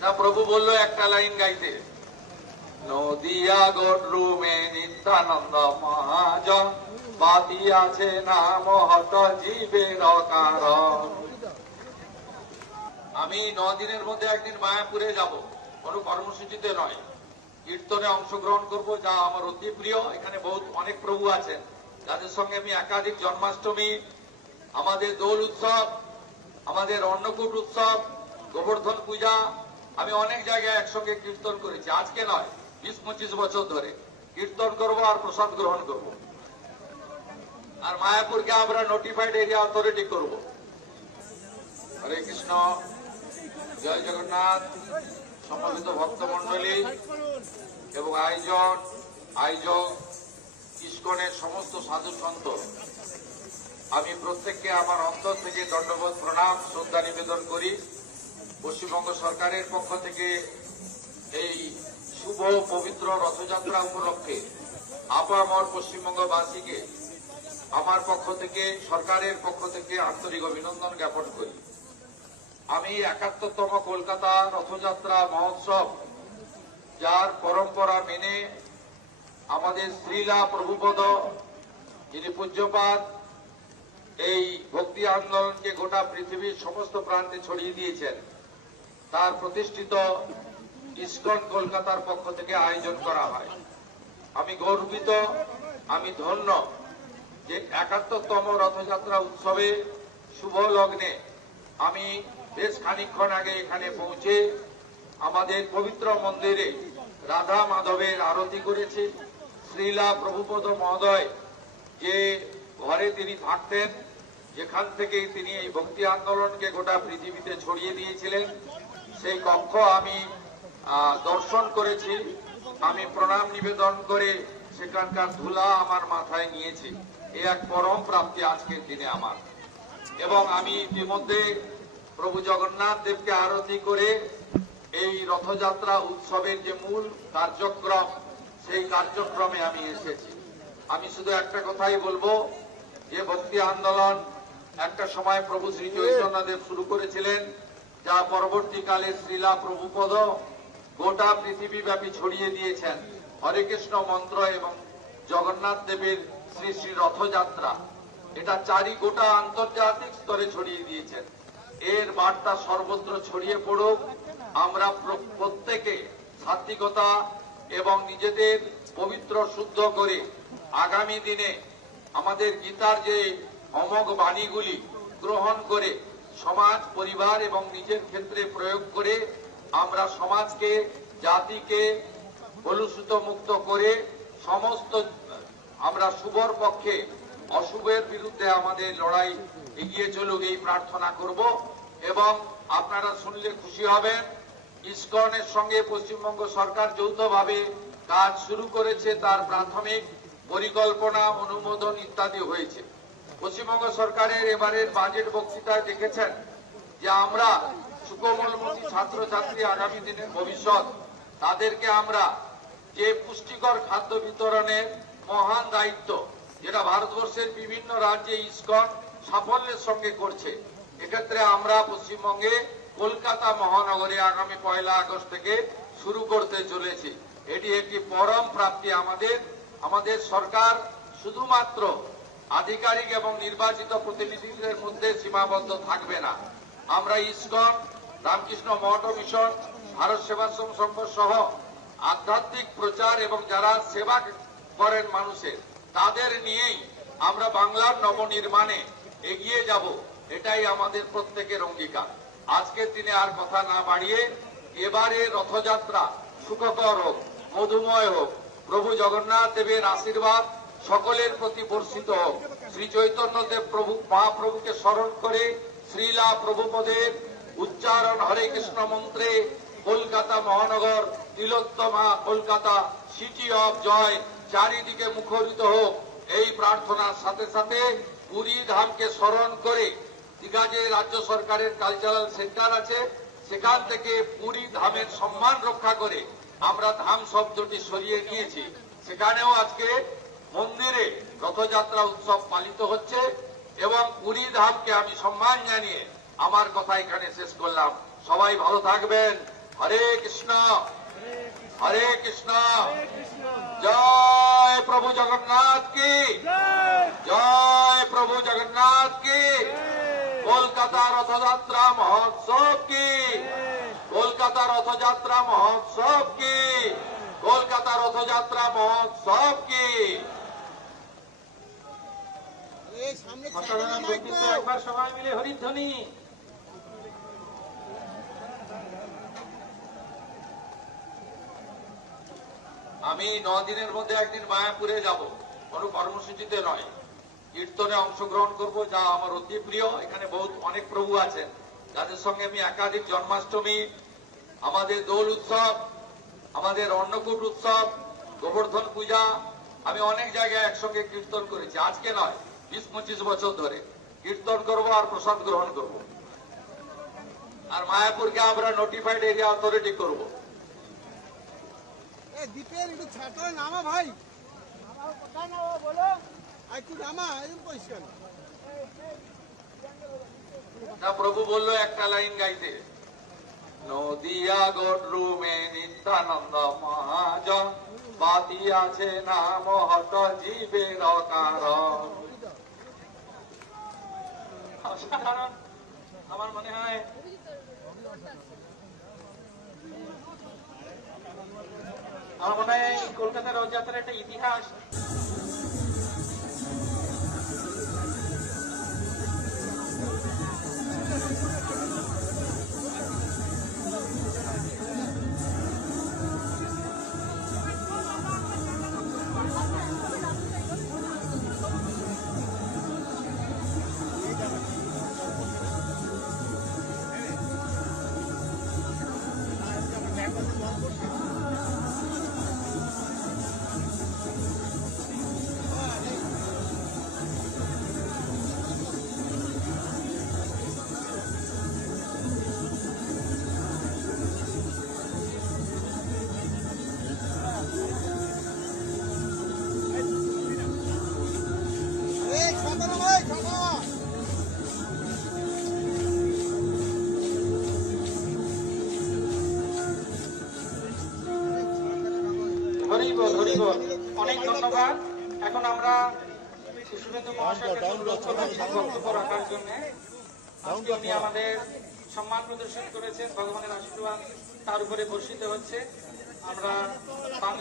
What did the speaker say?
না প্রভু বললো একটা লাইন গাইতে, নদিয়া গডরুমে নিত্যানন্দ মহাজন বাতিয়াছে না মহত জীবের কারণ। আমি 9 দিনের মধ্যে একদিন মায়াপুরে যাব, কোনো কর্মসূচিতে নয়, কীর্তনে অংশগ্রহণ করব, যা আমার অতি প্রিয়। এখানে অনেক প্রভু আছেন যাদের সঙ্গে আমি একাধিক জন্মাষ্টমী, আমাদের দোল উৎসব, আমাদের অন্নকূট উৎসব, গোবর্ধন পূজা, আমি অনেক জায়গায় একসঙ্গে কীর্তন করেছি। আজকে নয়, 20-25 বছর ধরে কীর্তন করব আর প্রসাদ গ্রহণ করব। আর মায়াপুরকে আমরা নোটিফাইড এরিয়া অথরিটি করব। হরে কৃষ্ণ, জয় জগন্নাথ। সমবেত ভক্তমন্ডলী এবং আয়োজক ইস্কনের সমস্ত সাধু সন্ত, আমি প্রত্যেককে আমার অন্তর থেকে দণ্ডবোধ প্রণাম শ্রদ্ধা নিবেদন করি। পশ্চিমবঙ্গ সরকারের পক্ষ থেকে এই শুভ পবিত্র রথযাত্রা উপলক্ষে আপামর পশ্চিমবঙ্গবাসীকে আমার পক্ষ থেকে, সরকারের পক্ষ থেকে আন্তরিক অভিনন্দন জ্ঞাপন করি। আমি 71তম কলকাতা রথযাত্রা মহোৎসব, যার পরম্পরা মেনে আমাদের শ্রীলা প্রভুপদ, যিনি পূজ্যপাদ, এই ভক্তি আন্দোলনকে গোটা পৃথিবীর সমস্ত প্রান্তে ছড়িয়ে দিয়েছেন, তার প্রতিষ্ঠিত ইস্কন কলকাতার পক্ষ থেকে আয়োজন করা হয়। আমি গর্বিত, আমি ধন্য যে 71তম রথযাত্রা উৎসবে শুভ লগ্নে আমি বেশ খানিকক্ষণ আগে এখানে পৌঁছে আমাদের পবিত্র মন্দিরে রাধা মাধবের আরতি করেছি। শ্রীলা প্রভুপদ মহোদয় যে ঘরে তিনি থাকতেন, যেখান থেকে তিনি এই ভক্তি আন্দোলনকে গোটা পৃথিবীতে ছড়িয়ে দিয়েছিলেন, সেই কক্ষ আমি দর্শন করেছি। আমি প্রণাম নিবেদন করে সেখানকার ধুলা আমার মাথায় নিয়েছি। এ এক পরম প্রাপ্তি আজকের দিনে আমার। এবং আমি ইতিমধ্যে প্রভু জগন্নাথ দেবকে আরতি করে এই রথযাত্রা উৎসবের যে মূল কার্যক্রম, সেই কার্যক্রমে আমি এসেছি। আমি শুধু একটা কথাই বলবো, যে ভক্তি আন্দোলন একটা সময় প্রভু শ্রী চৈতন্যদেব শুরু করেছিলেন, যা পরবর্তীকালে শ্রীলা প্রভুপদ গোটা পৃথিবীব্যাপী ছড়িয়ে দিয়েছেন। হরে কৃষ্ণ মন্ত্র এবং জগন্নাথ দেবের শ্রী শ্রী রথযাত্রা, এটা গোটা আন্তর্জাতিক স্তরে ছড়িয়ে দিয়েছেন। এর বার্তা সর্বত্র ছড়িয়ে পড়ুক। আমরা প্রত্যেকে সাত্বিকতা এবং নিজেদের পবিত্র শুদ্ধ করে আগামী দিনে আমাদের গীতার যে অমোঘ বাণীগুলি গ্রহণ করে সমাজ, পরিবার এবং নিজের ক্ষেত্রে প্রয়োগ করে আমরা সমাজকে, জাতিকে কলুষিত মুক্ত করে সমস্ত আমরা শুভর পক্ষে, অশুভের বিরুদ্ধে আমাদের লড়াই এগিয়ে চলুক, এই প্রার্থনা করব। এবং আপনারা শুনলে খুশি হবেন, ইসকনের সঙ্গে পশ্চিমবঙ্গ সরকার যৌথভাবে কাজ শুরু করেছে। তার প্রাথমিক পরিকল্পনা, অনুমোদন ইত্যাদি হয়েছে। পশ্চিমবঙ্গ সরকারের এবারের বাজেট বক্তৃতায় দেখেছেন যে আমরা সুকোমলমতি ছাত্রছাত্রী, আগামী দিনের ভবিষ্যৎ, তাদেরকে আমরা যে পুষ্টিকর খাদ্য বিতরণের মহান দায়িত্ব, যেটা ভারতবর্ষের বিভিন্ন রাজ্যে ইসকন সাফল্যের সঙ্গে করছে, এক্ষেত্রে আমরা পশ্চিমবঙ্গে কলকাতা মহানগরে আগামী 1 আগস্ট থেকে শুরু করতে চলেছি। এটি একটি পরম প্রাপ্তি আমাদের। আমাদের সরকার শুধুমাত্র আধিকারিক এবং নির্বাচিত প্রতিনিধিদের মধ্যে সীমাবদ্ধ থাকবে না। আমরা ইসকন, রামকৃষ্ণ মঠ মিশন, ভারত সেবাশ্রম সংঘ সহ আধ্যাত্মিক প্রচার এবং যারা সেবা করেন মানুষের, তাদের নিয়েই আমরা বাংলার নবনির্মাণে এগিয়ে যাব। এটাই আমাদের প্রত্যেকের অঙ্গীকার। আজকের দিনে আর কথা না বাড়িয়ে, এবারে রথযাত্রা সুখকর হোক, মধুময় হোক। প্রভু জগন্নাথ দেবের আশীর্বাদ সকলের প্রতি বর্ষিত হোক। শ্রী চৈতন্য দেব প্রভু মহাপ্রভুকে স্মরণ করে শ্রীলা প্রভুপদের উচ্চারণ হরে কৃষ্ণ মন্ত্রে কলকাতা মহানগর, তিলোত্তমা কলকাতা, সিটি অফ জয় চারিদিকে মুখরিত হোক। এই প্রার্থনার সাথে সাথে পুরী ধামকে স্মরণ করে, দীঘা যে রাজ্য সরকারের কালচারাল সেন্টার আছে, সেখান থেকে পুরী ধামের সম্মান রক্ষা করে আমরা ধাম শব্দটি সরিয়ে নিয়েছি। সেখানেও আজকে মন্দিরে রথযাত্রা উৎসব পালিত হচ্ছে এবং পুরী ধামকে আমি সম্মান জানিয়ে আমার কথা এখানে শেষ করলাম। সবাই ভালো থাকবেন। হরে কৃষ্ণ হরে কৃষ্ণ। জয় প্রভু জগন্নাথ কি জয় প্রভু জগন্নাথ কি। কলকাতা রথযাত্রা মহোৎসব কি কলকাতা রথযাত্রা মহোৎসব কি কলকাতা রথযাত্রা মহোৎসব কি। একবার সবাই মিলে হরিধ্বনি। আমি 9 দিনের মধ্যে একদিন মায়াপুরে যাব, কোনো কর্মসূচিতে নয়, কীর্তনে অংশগ্রহণ করব, যা আমার অতি প্রিয়। এখানে অনেক প্রভু আছেন যাদের সঙ্গে আমি একাধিক জন্মাষ্টমী, আমাদের দোল উৎসব, আমাদের অন্নকূট উৎসব, গোবর্ধন পূজা, আমি অনেক জায়গায় একসঙ্গে কীর্তন করেছি। আজকে নয়, 20-25 বছর ধরে কীর্তন করব আর প্রসাদ গ্রহণ করব। আর মায়াপুরকে আমরা নোটিফাইড এরিয়া অথরিটি করব। দীপের একটু ছাটো নামা ভাই, কোথায় নামা বলো, একটু নামা পরিষ্কার। না, প্রভু বললো একটা লাইন গাইতে, নদিয়া গডরুমে নিত্যানন্দ মহাজন বাতিয়াছে নাম হত জীবের কারণ। অসাধারণ। আমার মনে হয় কলকাতার রথযাত্রার একটা ইতিহাস। অনেক ধন্যবাদ। এখন আমরা শুভেন্দু মহাশয়কে অনুরোধ করব বক্তব্য রাখার জন্য। উনি আমাদের সম্মান প্রদর্শন করেছেন, ভগবানের আশীর্বাদ তার উপরে বর্ষিত হচ্ছে। আমরা বাংলা